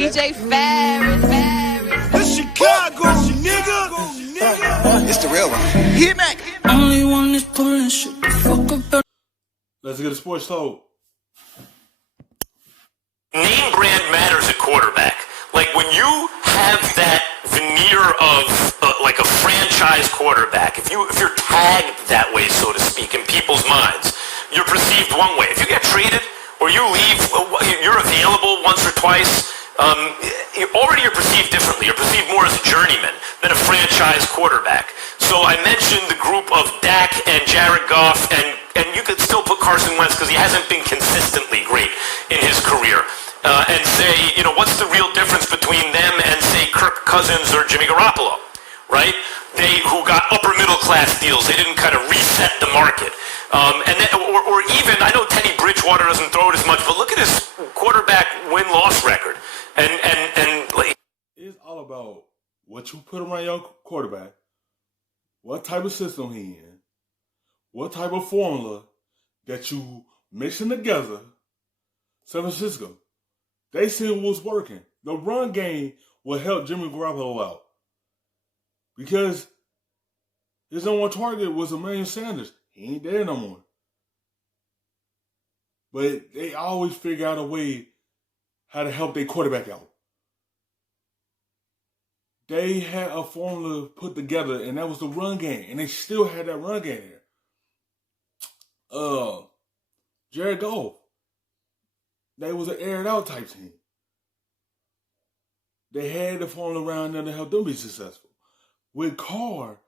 DJ Ferris. It's Chicago, nigga. It's the real one. Hit me. Only one is pulling shit the fuck up. Let's get a sports talk. Name brand matters at quarterback. Like when you have that veneer of like a franchise quarterback, if you're tagged that way, so to speak, in people's minds, you're perceived one way. If you get traded or you leave, you're available once or twice. You're perceived differently. You're perceived more as a journeyman than a franchise quarterback. So I mentioned the group of Dak and Jared Goff, and you could still put Carson Wentz because he hasn't been consistently great in his career. And say, what's the real difference between them and, say, Kirk Cousins or Jimmy Garoppolo, right? Who got upper middle class deals. They didn't kind of reset the market. Or even, I know Teddy Bridgewater doesn't throw it as much, but look at his quarterback win-loss record. And like, it's all about what you put around your quarterback, what type of system he in, what type of formula that you mixing together. San Francisco, they seen what was working. The run game will help Jimmy Garoppolo out because his number one target was Emmanuel Sanders. He ain't there no more. But they always figure out a way how to help their quarterback out. They had a formula put together, and that was the run game. And they still had that run game there. Jared Goff, they was an aired out type team. They had the formula around there to help them be successful. With Carr,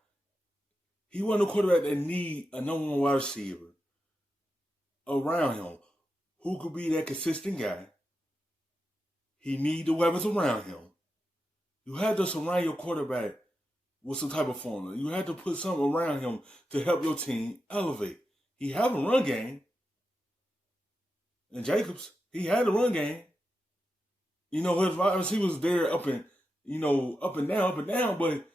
he wasn't a quarterback that need a number one wide receiver around him who could be that consistent guy. He need the weapons around him. You had to surround your quarterback with some type of formula. You had to put something around him to help your team elevate. He have a run game. And Jacobs, he had a run game. His wide receiver was there up and down. But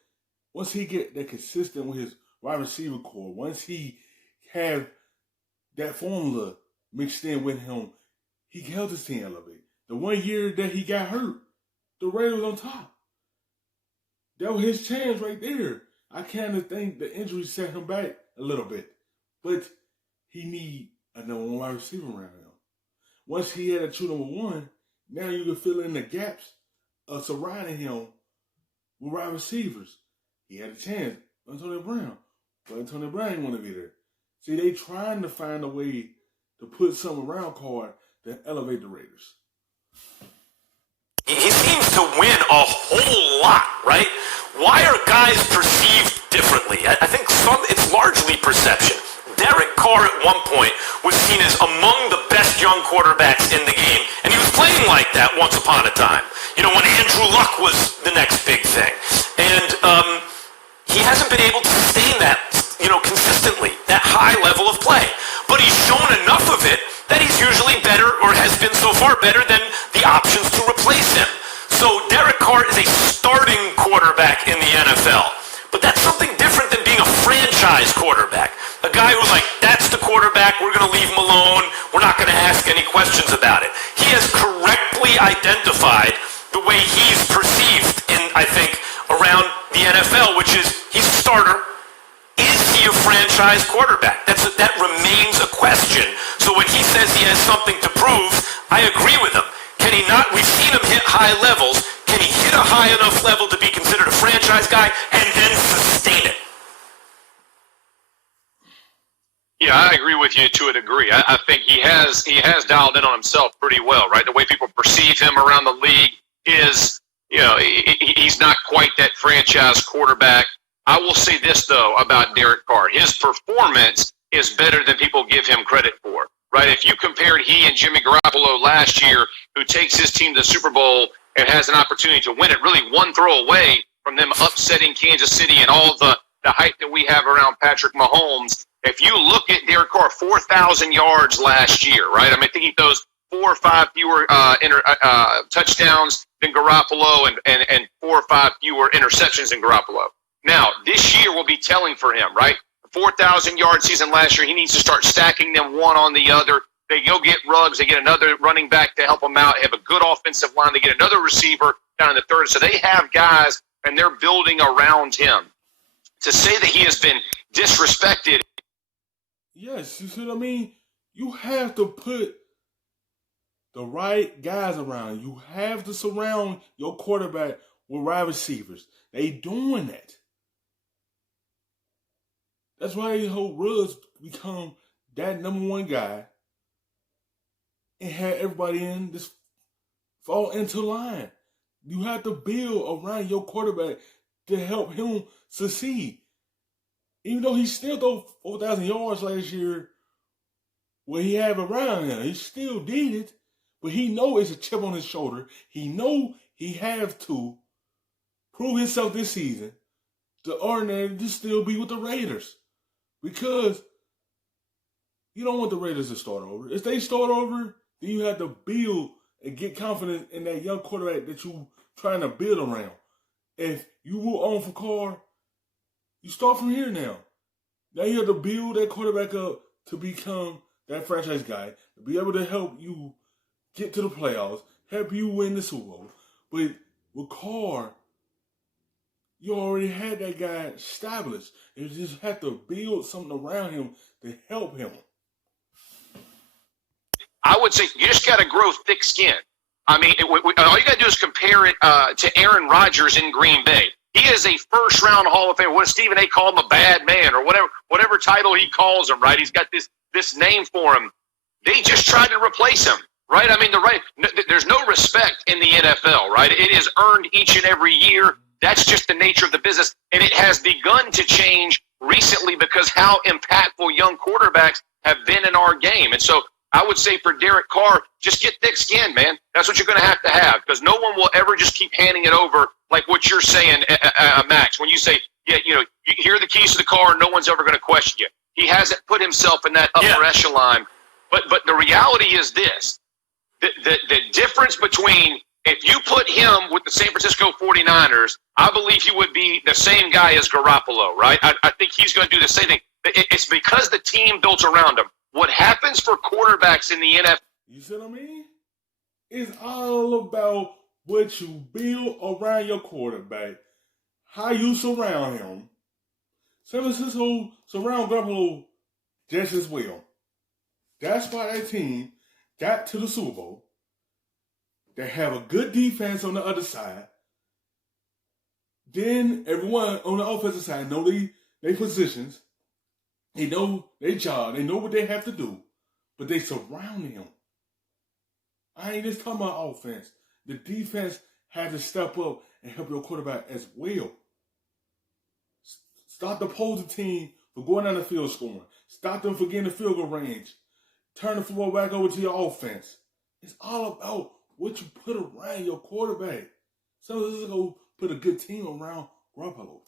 once he get that consistent with his wide receiver core, once he have that formula mixed in with him, he helped his team elevate. The 1 year that he got hurt, the Raiders was on top. That was his chance right there. I kind of think the injury set him back a little bit. But he need a number one wide receiver around him. Once he had a true number one, now you can fill in the gaps of surrounding him with wide receivers. He had a chance. Antonio Brown. But Antonio Brown didn't want to be there. See, they trying to find a way to put something around Carr to elevate the Raiders. he seems to win a whole lot, right? Why are guys perceived differently? I think it's largely perception. Derek Carr at one point was seen as among the best young quarterbacks in the game, and he was playing like that once upon a time. When Andrew Luck was the next big thing. And he hasn't been able to sustain that, consistently, that high level of play. But he's shown enough of it that he's usually better, or has been so far better, than the options to replace him. So Derek Carr is a starting quarterback in the NFL. But that's something different than being a franchise quarterback. A guy who's like, that's the quarterback, we're going to leave him alone, we're not going to ask any questions about it. He has correctly identified the way he's perceived in, I think, around the NFL, which is he's a starter. Is he a franchise quarterback? That remains a question. So when he says he has something to prove, I agree with him. Can he not? We've seen him hit high levels. Can he hit a high enough level to be considered a franchise guy and then sustain it? Yeah, I agree with you to a degree. I think he has dialed in on himself pretty well, right? The way people perceive him around the league is, he's not quite that franchise quarterback. I will say this, though, about Derek Carr. His performance is better than people give him credit for, right? If you compared he and Jimmy Garoppolo last year, who takes his team to the Super Bowl and has an opportunity to win it, really one throw away from them upsetting Kansas City and all the hype that we have around Patrick Mahomes. If you look at Derek Carr, 4,000 yards last year, right? I think he throws 4 or 5 fewer touchdowns than Garoppolo and 4 or 5 fewer interceptions than Garoppolo. Now, this year will be telling for him, right? 4,000-yard season last year, he needs to start stacking them one on the other. They go get Ruggs. They get another running back to help them out. They have a good offensive line. They get another receiver down in the third. So they have guys, and they're building around him. To say that he has been disrespected. Yes, you see what I mean? You have to put the right guys around. You have to surround your quarterback with wide receivers. They doing that. That's why you hope Ruggs become that number one guy and have everybody in this fall into line. You have to build around your quarterback to help him succeed. Even though he still threw 4,000 yards last year, what he had around him, he still did it. But he know it's a chip on his shoulder. He know he have to prove himself this season to earn that to still be with the Raiders. Because you don't want the Raiders to start over. If they start over, then you have to build and get confidence in that young quarterback that you trying to build around. If you move on for Carr, you start from here now. Now you have to build that quarterback up to become that franchise guy, to be able to help you get to the playoffs, help you win the Super Bowl. But with Carr, you already had that guy established. You just have to build something around him to help him. I would say you just got to grow thick skin. I mean, all you got to do is compare it to Aaron Rodgers in Green Bay. He is a first-round Hall of Famer. What does Stephen A. call him? A bad man or whatever title he calls him, right? He's got this name for him. They just tried to replace him, right? I mean, there's no respect in the NFL, right? It is earned each and every year. That's just the nature of the business, and it has begun to change recently because how impactful young quarterbacks have been in our game. And so I would say for Derek Carr, just get thick skin, man. That's what you're going to have because no one will ever just keep handing it over like what you're saying, Max, when you say, yeah, you here are the keys to the car, no one's ever going to question you. He hasn't put himself in that upper echelon. But the reality is this. The difference between if you put him with the San Francisco 49ers, I believe he would be the same guy as Garoppolo, right? I think he's going to do the same thing. It's because the team built around him. What happens for quarterbacks in the NFL? You see what I mean? It's all about what you build around your quarterback, how you surround him. San Francisco surround Garoppolo just as well. That's why that team got to the Super Bowl. They have a good defense on the other side. Then everyone on the offensive side know their positions. They know their job. They know what they have to do. But they surround him. I ain't just talking about offense. The defense had to step up and help your quarterback as well. Stop the opposing team from going down the field scoring. Stop them from getting the field goal range. Turn the football back over to your offense. It's all about what you put around your quarterback. So this is going to put a good team around Garoppolo.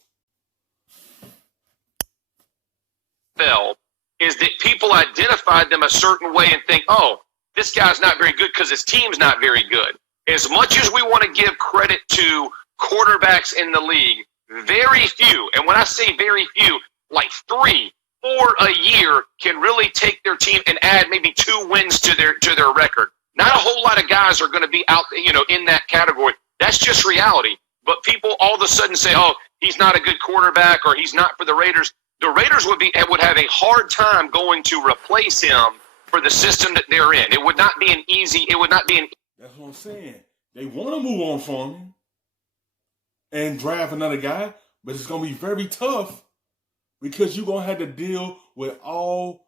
Is that people identify them a certain way and think, oh, this guy's not very good because his team's not very good. As much as we want to give credit to quarterbacks in the league, very few, and when I say very few, like 3, 4 a year can really take their team and add maybe 2 wins to their record. Not a whole lot of guys are going to be out, in that category. That's just reality. But people all of a sudden say, oh, he's not a good quarterback or he's not for the Raiders. The Raiders would have a hard time going to replace him for the system that they're in. It would not be an easy. That's what I'm saying. They want to move on from him and draft another guy, but it's going to be very tough because you're going to have to deal with all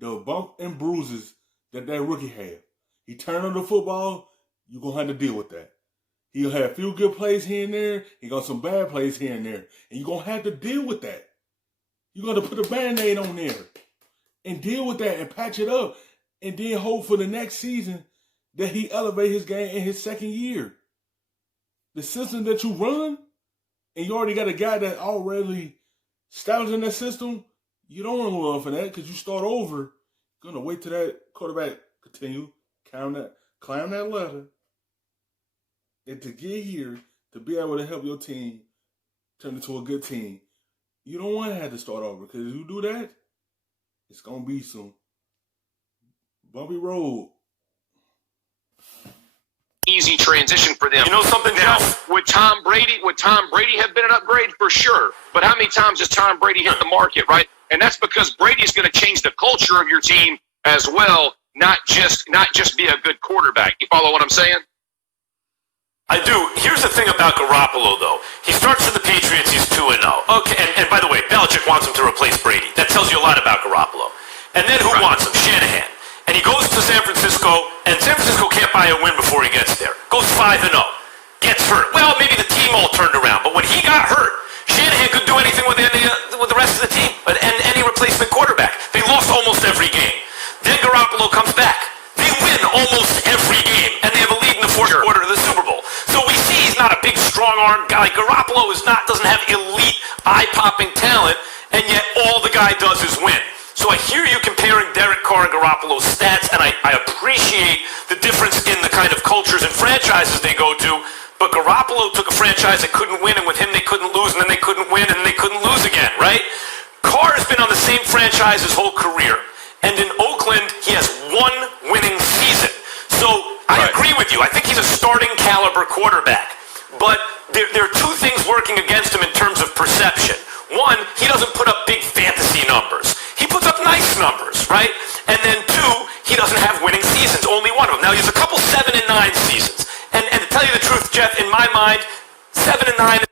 the bump and bruises that rookie had. He turned on the football, you're going to have to deal with that. He'll have a few good plays here and there. He got some bad plays here and there. And you're going to have to deal with that. You're going to put a Band-Aid on there and deal with that and patch it up and then hope for the next season that he elevate his game in his second year. The system that you run, and you already got a guy that already established in that system, you don't want to move on for that because you start over. You're going to wait till that quarterback continue, climb that ladder, and to get here to be able to help your team turn into a good team. You don't want to have to start over because if you do that, it's going to be some Bumpy road. Easy transition for them. You know something, now, Jeff? would Tom Brady have been an upgrade? For sure. But how many times has Tom Brady hit the market, right? And that's because Brady is going to change the culture of your team as well, not just be a good quarterback. You follow what I'm saying? I do. Here's the thing about Garoppolo, though. He starts for the Patriots, he's 2-0. Okay, and by the way, Belichick wants him to replace Brady. That tells you a lot about Garoppolo. And then who wants him? Shanahan. And he goes to San Francisco, and San Francisco can't buy a win before he gets there. Goes 5-0. Gets hurt. Well, maybe the team all turned around, but when he got hurt, Shanahan couldn't do anything with the rest of the team, and any replacement quarterback. They lost almost every game. Then Garoppolo comes back. They win almost every game, and they have a lead in the fourth quarter of the Super Bowl. So we see he's not a big, strong-arm guy. Garoppolo doesn't have elite, eye-popping talent, and yet all the guy does is win. So I hear you comparing Derek Carr and Garoppolo's stats, and I appreciate the difference in the kind of cultures and franchises they go to, but Garoppolo took a franchise that couldn't win, and with him they couldn't lose, and then they couldn't win, and then they couldn't lose again, right? Carr has been on the same franchise his whole career, and in Oakland, he has one winning season. So I agree with you. I think he's a starting caliber quarterback. But there are two things working against him in terms of perception. One, he doesn't put up big fantasy numbers. He puts up nice numbers, right? And then two, he doesn't have winning seasons, only one of them. Now, he has a couple 7-9 seasons. And to tell you the truth, Jeff, in my mind, 7-9.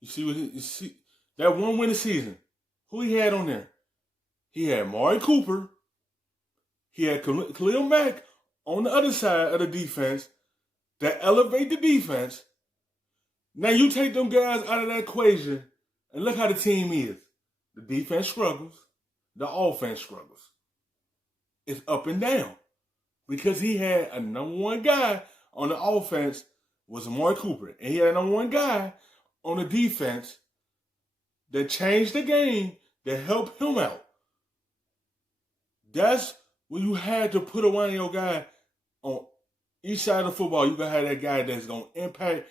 You see that one winning season, who he had on there? He had Amari Cooper. He had Khalil Mack on the other side of the defense that elevate the defense. Now you take them guys out of that equation and look how the team is. The defense struggles. The offense struggles. It's up and down. Because he had a number one guy on the offense was Amari Cooper. And he had a number one guy on the defense that changed the game, that helped him out. That's when you had to put one of your guy on each side of the football. You gotta have that guy that's gonna impact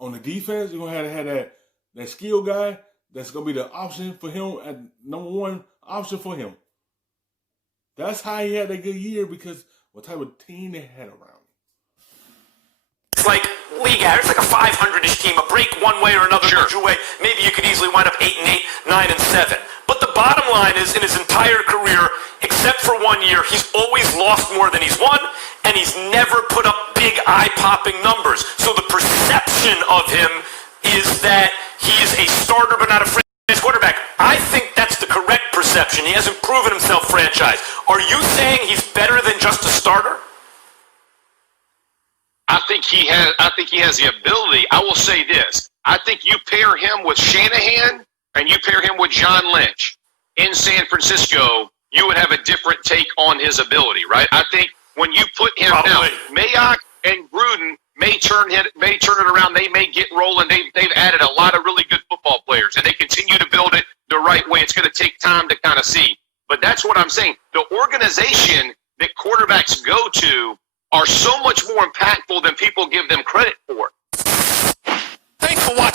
on the defense. You're gonna have that skill guy that's gonna be the option for him, number one option for him. That's how he had a good year because what type of team they had around him. It's like league average, like a 500-ish team. A break one way or another goes your way. Maybe you could easily wind up 8-8, 9-7. But the bottom line is, in his entire career, except for 1 year, he's always lost more than he's won, and he's never put up big eye-popping numbers. So the perception of him is that he is a starter but not a franchise quarterback. I think that's the correct perception. He hasn't proven himself franchise. Are you saying he's better than just a starter? I think he has the ability. I will say this. I think you pair him with Shanahan and you pair him with John Lynch in San Francisco, you would have a different take on his ability, right? I think when you put him down, Mayock and Gruden may turn it around. They may get rolling. They've added a lot of really good football players, and they continue to build it the right way. It's going to take time to kind of see. But that's what I'm saying. The organization that quarterbacks go to are so much more impactful than people give them credit for. Thanks for watching.